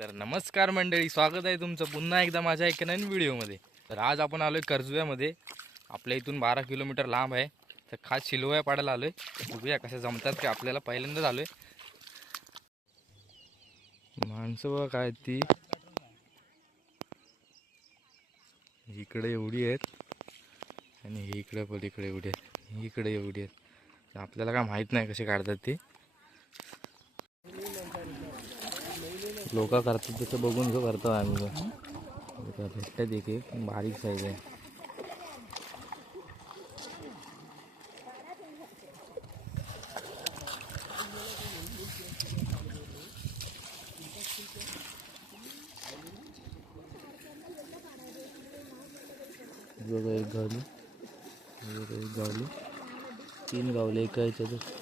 तर नमस्कार मंडळी, स्वागत आहे तुमचं पुन्हा एकदा माझ्या एका नवीन व्हिडिओमध्ये. तर आज आपण आलोय कर्जव्यामध्ये. आपल्या इथून 12 किलोमीटर लांब आहे. तर खास शिलवया पाडायला आलोय. बघूया कशा जमतात की आपल्याला. पहिल्यांदाच आलोय. माणसं बघा काय ती इकडे एवढी आहेत आणि ही इकडे पलीकडे एवढी आहेत, इकडे एवढी आहेत. आपल्याला काय माहित नाही कसे काढतात ते. लोक करतात तसं बघून जो करतो आम्ही. भेटतात एक एक बारीक साईज आहे. बघा एक गावली, बघा एक गावली, 3 गावले एका ह्याच्यात.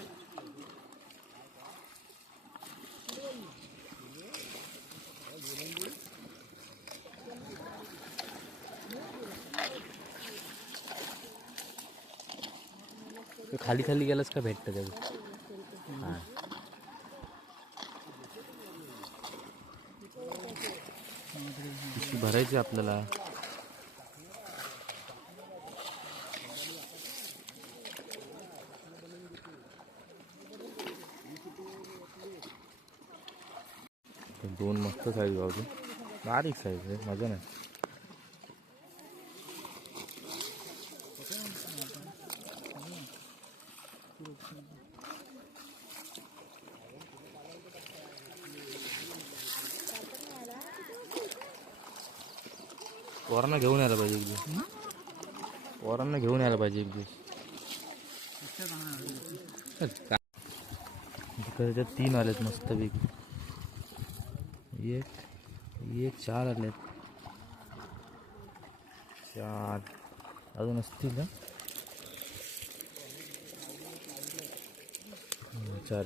खाली खाली गेलास का भेटतं त्याचं. हां भरायची आपल्याला. दोन मस्त साईज गावली, बारीक साईज आहे, मजा नाही. पोरांना घेऊन यायला पाहिजे एक दिवस. पोरांना घेऊन यायला पाहिजे एक दिवस. त्याच्यात 3 आलेत मस्तपैकी. एक 4 आलेत. 4 अजून असतील ना. 4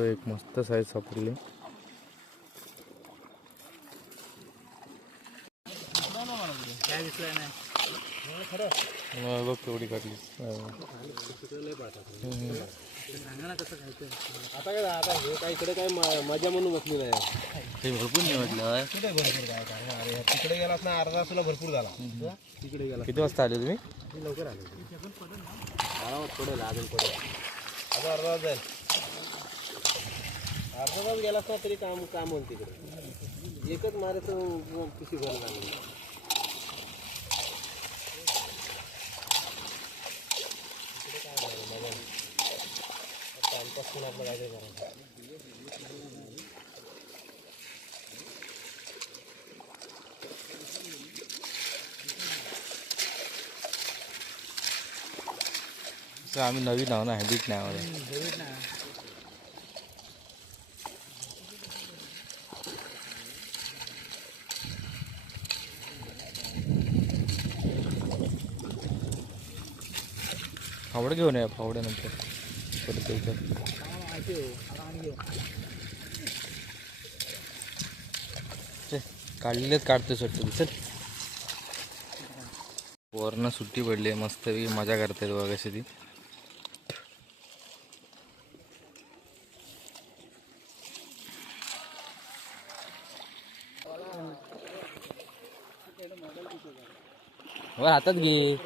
एक मस्त साईज सापडली. बघ केवढी काढली. आता काय आता हे काय इकडे काय मजा म्हणून बसलेलं आहे. ते भरपूर निवडलं. कुठे भरपूर काय काय तिकडे गेलास ना, अर्धा तासाला भरपूर झाला. तिकडे गेला. किती वाजता आले तुम्ही? लवकर आले. आरामात पडेल, अजून पडेल. आता अर्धा तास जाईल. अर्धा तास गेलास ना तरी काम होईल तिकडे. एकच मारायचं पिशी झालं लागली. टाइमपास आपलं काय काय करायचं. आम्ही नवीन आहो ना, हॅबिट नाही आम्हाला. फावडं घेऊन या, फावड्यानंतर परत काढलेच काढतोय वाटतं. चल वरनं सुट्टी पडली, मस्त मजा करतायत बघा कशी ती. हातात घे.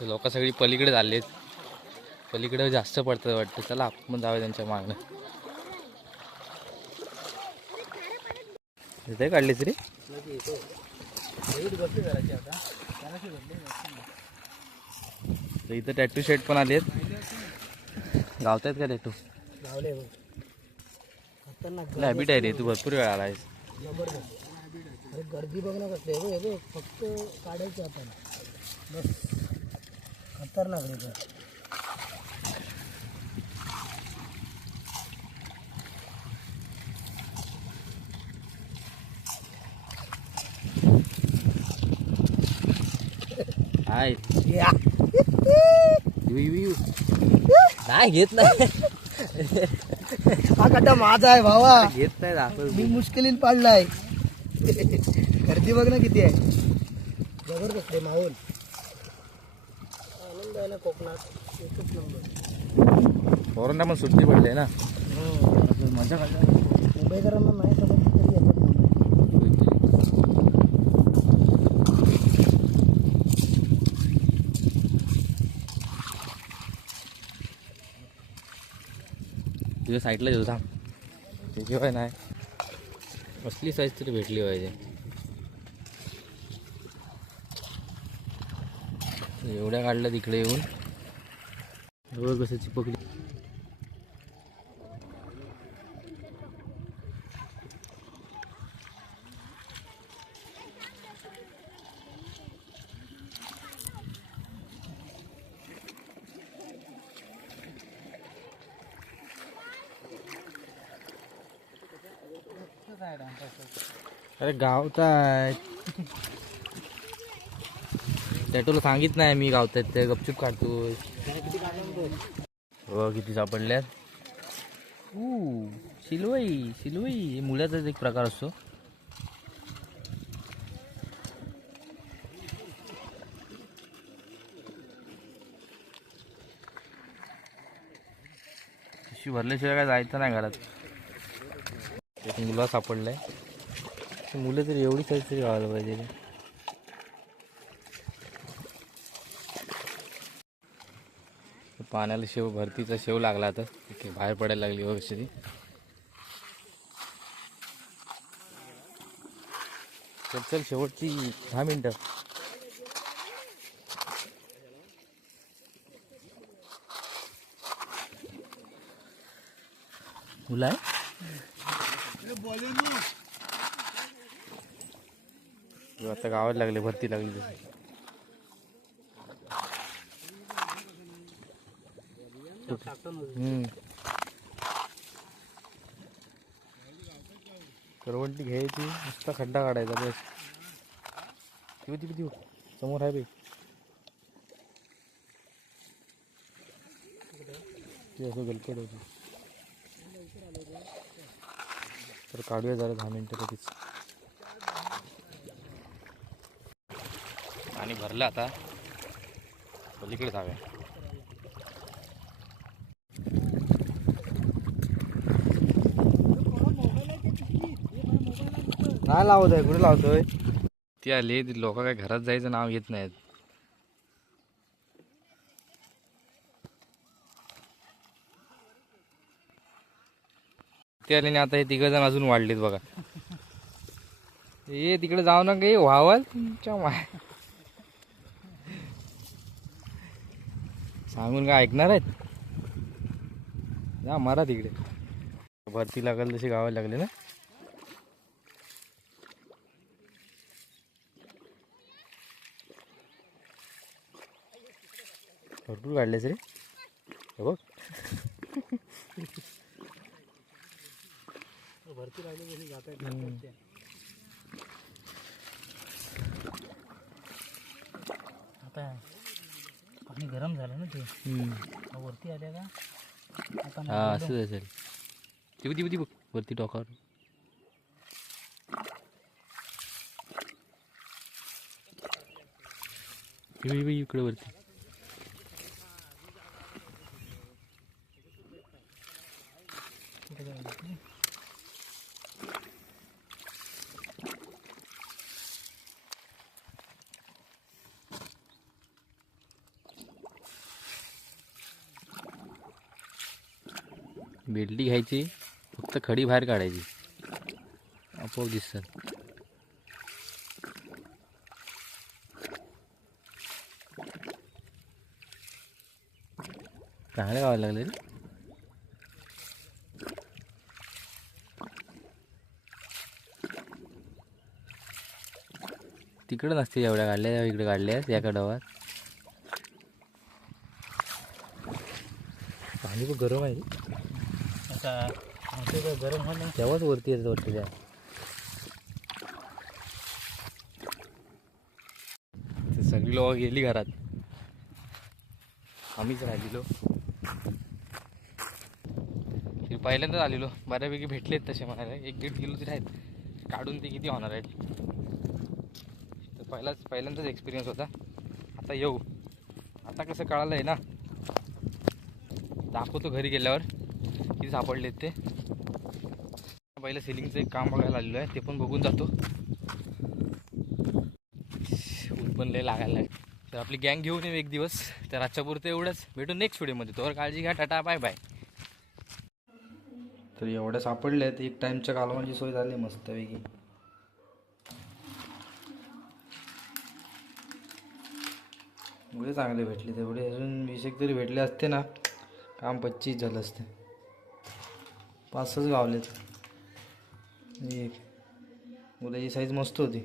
लोक सगळी पलीकडे झालेत, पलीकडे जास्त पडतात वाटतं. चला आपण जाऊया त्यांच्या मागणं. इथे काढलीच रे. इथं टॅटू शेट पण आलेत. गावतायत का टॅटू? हॅबिट आहे रे, तू भरपूर वेळ आलायस. गर्दी बघ ना कसली आहे. बघ फक्त काढायचं आपण बस. खतरनाक रे. हाय या. नाही घेत नाही हा खड्डा माझा आहे भावा, घेत नाही दाखव मी मुश्किलीत पाडलाय. गर्दी बघ ना किती आहे. जबरदस्त आहे माहोल. आनंद आहे ना कोकणात, एकच नंबर. पोरांना पण सुट्टी पडली आहे ना, मजा करता. मुंबईकरांना नाही समजलं तरी एकच नंबर. तुझ्या साईडला येऊ सांग त्याशिवाय नाही. कसली साईज तरी भेटली पाहिजे. एवढ्या काढल्या तिकडे येऊन एवढं कसं चिपकली. अरे गावताय त्या तुला सांगित नाही मी गावतायत ते गपचूप काढतोय. हो किती सापडल्यात. शिलवई शिलवई मुळ्याचाच एक प्रकार असतो. पिशवी भरल्याशिवाय काय जायचं नाही घरात. एक मुला सापडलाय. मुलं तरी एवढी साईज तरी गावायला पाहिजे. पाण्याला शेव भरतीचा शेव लागला आता बाहेर पडायला लागली व्यवस्थित. चल चल शेवटची 10 मिनिटं. मुलं आहे आता गावाला लागले, भरती लागली. करवंटी घ्यायची, नुसता खड्डा काढायचा बस. किती समोर आहे बाई. असं गलकड होती तर काढूया जरा 10 मिनिटं लगेच. आणि भरलं आता पलीकडे जाऊया. नाही लावत आहे, कुठे लावतोय. ती आली ती लोक काय घरात जायचं नाव घेत नाहीत. ते आले आणि आता हे 3 जण अजून वाढलेत बघा. हे तिकडे जाऊ नका, हे व्हावल तुमच्या माय. सांगून काय ऐकणार आहेत. जा मारा तिकडे. भरती लागल तशी गावाला लागले ना. भरपूर काढलेच रे बघ. भरती लागली जात आता. पाणी गरम झालं ना ते वरती आल्या का आता. हा असं असेल. ती बघ वरती टोकावर. इकडे वरती. बेल्टी घ्यायची, फक्त खडी बाहेर काढायची, आपोआप दिसतात. चांगले गावायला लागले रे. तिकडे नसते एवढ्या काढल्या, इकडे काढल्या एका डावात. पाणी खूप गरम आहे रे. आता गरम होणार तेव्हाच वरती येतं वाटतं. त्या सगळी लोक गेली घरात, आम्हीच राहिलेलो. पहिल्यांदाच आलेलो, बऱ्यापैकी भेटलेत तसे म्हणायला, 1-1.5 किलो तरी आहेत. काढून ते किती होणार आहेत. तर पहिल्यांदाच एक्सपिरियन्स होता. आता येऊ, आता कसं कळालं आहे ना, दाखवतो घरी गेल्यावर किती सापडलेत ते. पहिलं सेलिंगचं एक काम बघायला आलेलो आहे, ते पण बघून जातो. ऊन पण लय लागायला लागेल. तर आपली गँग घेऊन येऊ एक दिवस. तर आजच्या पुरतं एवढंच, भेटू नेक्स्ट व्हिडिओमध्ये. तोवर काळजी घ्या, टाटा बाय बाय. तर एवढ्या सापडल्या आहेत, एक टाईमच्या कालवांची सोय झाली मस्तपैकी. एवढे चांगले भेटले, तेवढे अजून 20 तरी भेटले असते ना, काम 25 झालं असते. 5-6 गावलेत. एक उद्याची साईज मस्त होती.